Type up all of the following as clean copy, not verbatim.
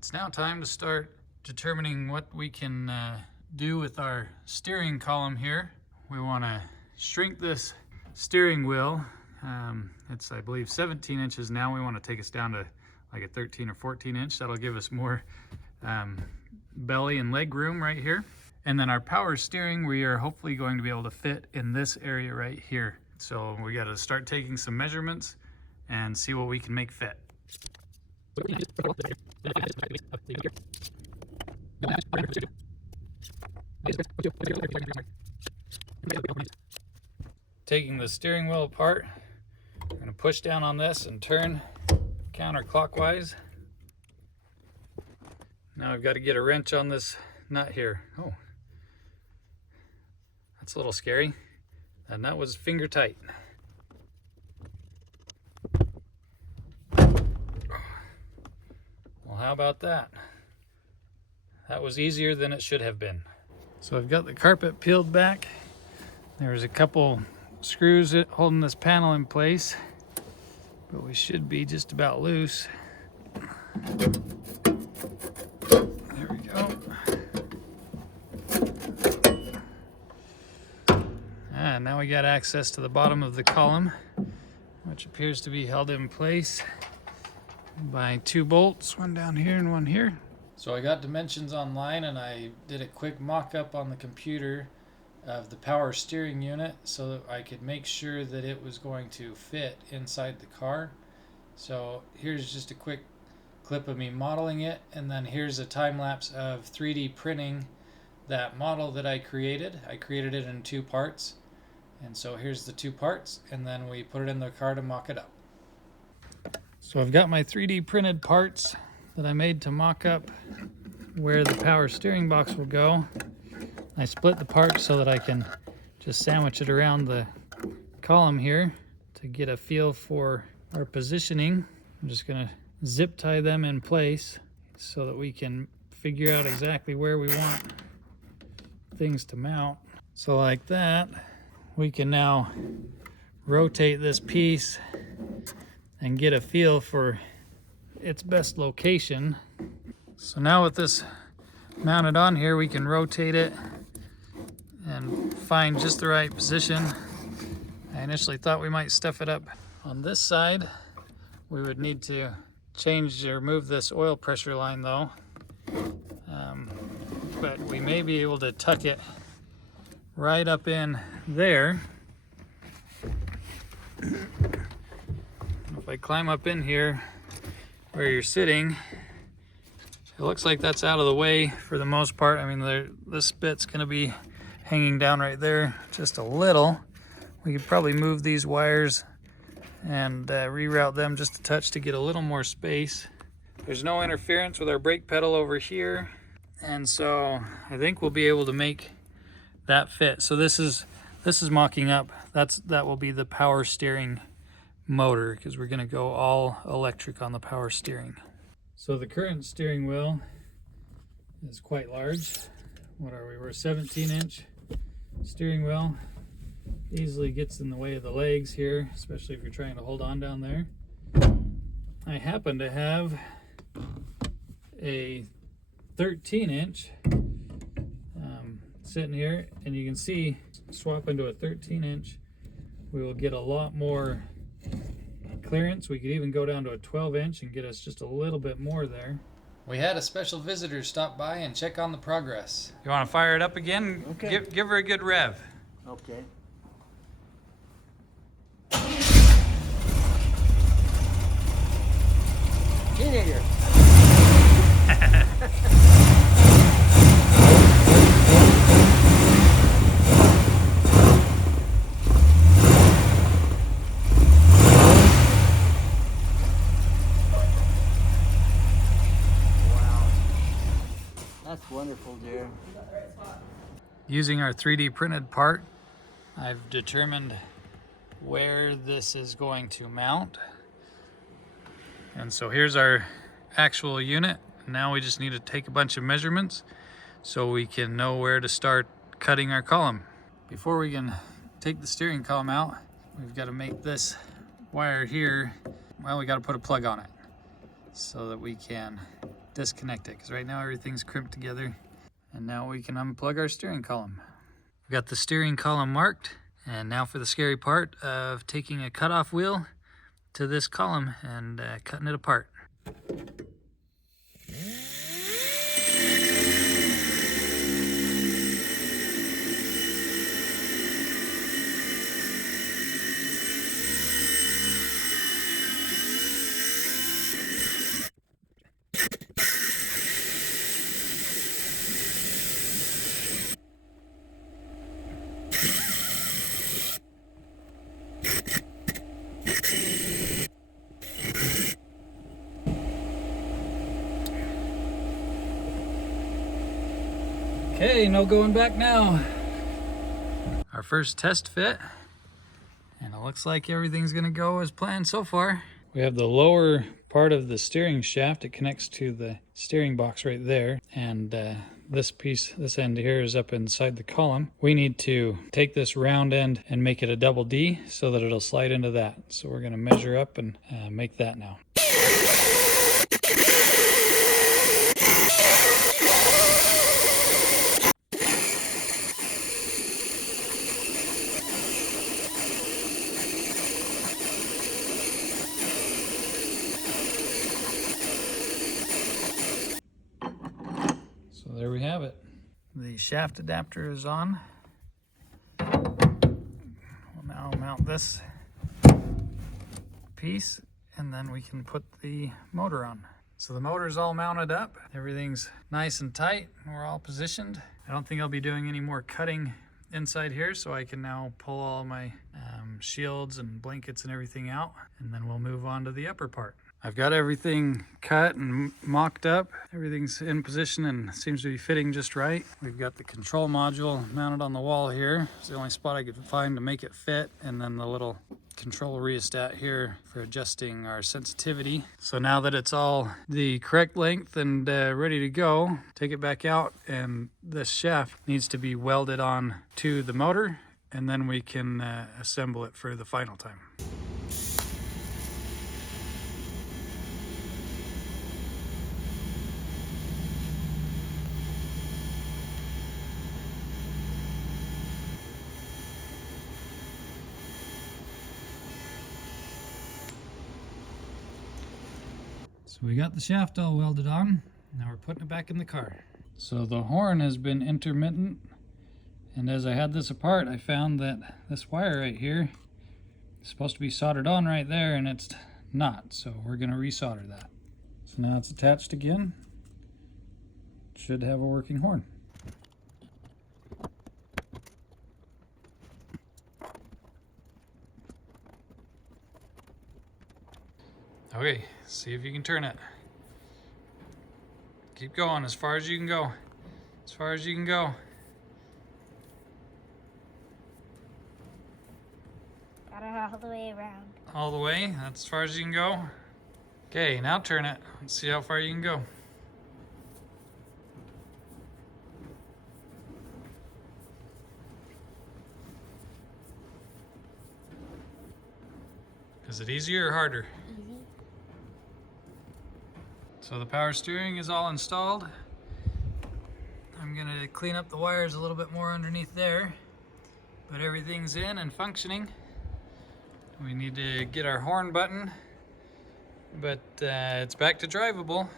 It's now time to start determining what we can do with our steering column here. We want to shrink this steering wheel. It's, I believe, 17 inches now. We want to take us down to like a 13 or 14 inch. That'll give us more belly and leg room right here. And then our power steering, we are hopefully going to be able to fit in this area right here. So we got to start taking some measurements and see what we can make fit. Taking the steering wheel apart, I'm going to push down on this and turn counterclockwise. Now I've got to get a wrench on this nut here. Oh, that's a little scary. That nut was finger tight. Well, how about that? That was easier than it should have been. So I've got the carpet peeled back. There's a couple screws holding this panel in place, but we should be just about loose. There we go. And now we got access to the bottom of the column, which appears to be held in place by two bolts, one down here and one here. So I got dimensions online and I did a quick mock-up on the computer of the power steering unit so that I could make sure that it was going to fit inside the car. So here's just a quick clip of me modeling it, and then here's a time lapse of 3D printing that model that I created. I created it in two parts, and so here's the two parts, and then we put it in the car to mock it up. So I've got my 3D printed parts that I made to mock up where the power steering box will go. I split the parts so that I can just sandwich it around the column here to get a feel for our positioning. I'm just going to zip tie them in place so that we can figure out exactly where we want things to mount. So like that, we can now rotate this piece and get a feel for its best location. So now with this mounted on here, we can rotate it and find just the right position. I initially thought we might stuff it up on this side. We would need to change or move this oil pressure line though. But we may be able to tuck it right up in there. If I climb up in here where you're sitting, it looks like that's out of the way for the most part. I mean, this bit's gonna be hanging down right there just a little. We could probably move these wires and reroute them just a touch to get a little more space. There's no interference with our brake pedal over here, and so I think we'll be able to make that fit. So this is mocking up. That will be the power steering motor, because we're going to go all electric on the power steering. So the current steering wheel is quite large. What are we? We're a 17-inch steering wheel. Easily gets in the way of the legs here, especially if you're trying to hold on down there. I happen to have a 13-inch sitting here, and you can see, swap into a 13-inch, we will get a lot more clearance. We could even go down to a 12-inch and get us just a little bit more there. We had a special visitor stop by and check on the progress. You want to fire it up again? Okay. Give her a good rev. Okay. Teenager. That's wonderful, dear. Using our 3D printed part, I've determined where this is going to mount. And so here's our actual unit. Now we just need to take a bunch of measurements so we can know where to start cutting our column. Before we can take the steering column out, we've got to make this wire here, well, we got to put a plug on it. so that we can disconnect it, because right now everything's crimped together. And now we can unplug our steering column. We've got the steering column marked, and now for the scary part of taking a cutoff wheel to this column and cutting it apart. Okay, no going back now. Our first test fit, and it looks like everything's gonna go as planned so far. We have the lower part of the steering shaft. It connects to the steering box right there, and this piece, this end here, is up inside the column. We need to take this round end and make it a double D so that it'll slide into that. So we're gonna measure up and make that now. So there we have it. The shaft adapter is on. We'll now mount this piece, and then we can put the motor on. So the motor's all mounted up. Everything's nice and tight. We're all positioned. I don't think I'll be doing any more cutting inside here, so I can now pull all my shields and blankets and everything out, and then we'll move on to the upper part. I've got everything cut and mocked up. Everything's in position and seems to be fitting just right. We've got the control module mounted on the wall here. It's the only spot I could find to make it fit, and then the little control rheostat here for adjusting our sensitivity. So now that it's all the correct length and ready to go, take it back out, and this shaft needs to be welded on to the motor, and then we can assemble it for the final time. So we got the shaft all welded on. Now we're putting it back in the car. So the horn has been intermittent, and as I had this apart, I found that this wire right here is supposed to be soldered on right there, and it's not. So we're gonna resolder that. So now it's attached again. It should have a working horn. Okay, see if you can turn it. Keep going as far as you can go. As far as you can go. Got it all the way around. All the way? That's as far as you can go? Okay, now turn it. Let's see how far you can go. Is it easier or harder? Easy. So the power steering is all installed. I'm gonna clean up the wires a little bit more underneath there, but everything's in and functioning. We need to get our horn button, but it's back to drivable,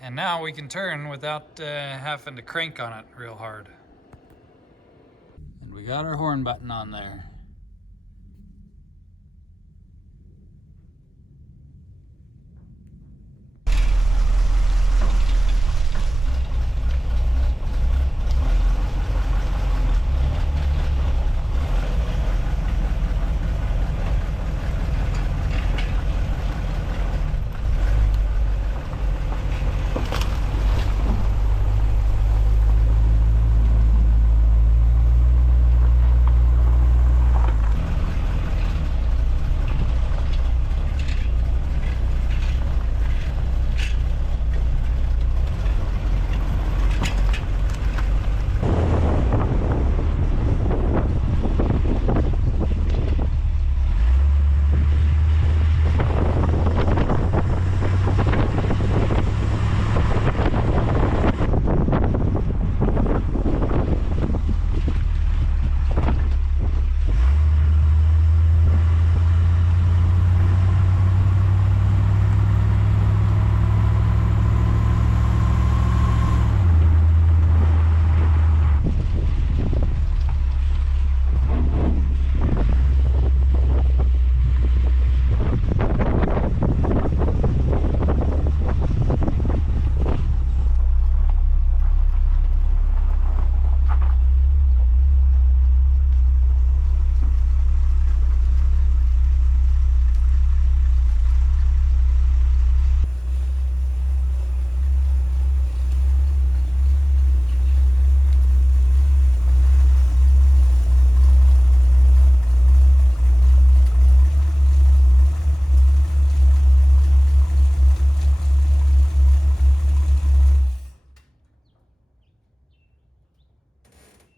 and now we can turn without having to crank on it real hard. And we got our horn button on there.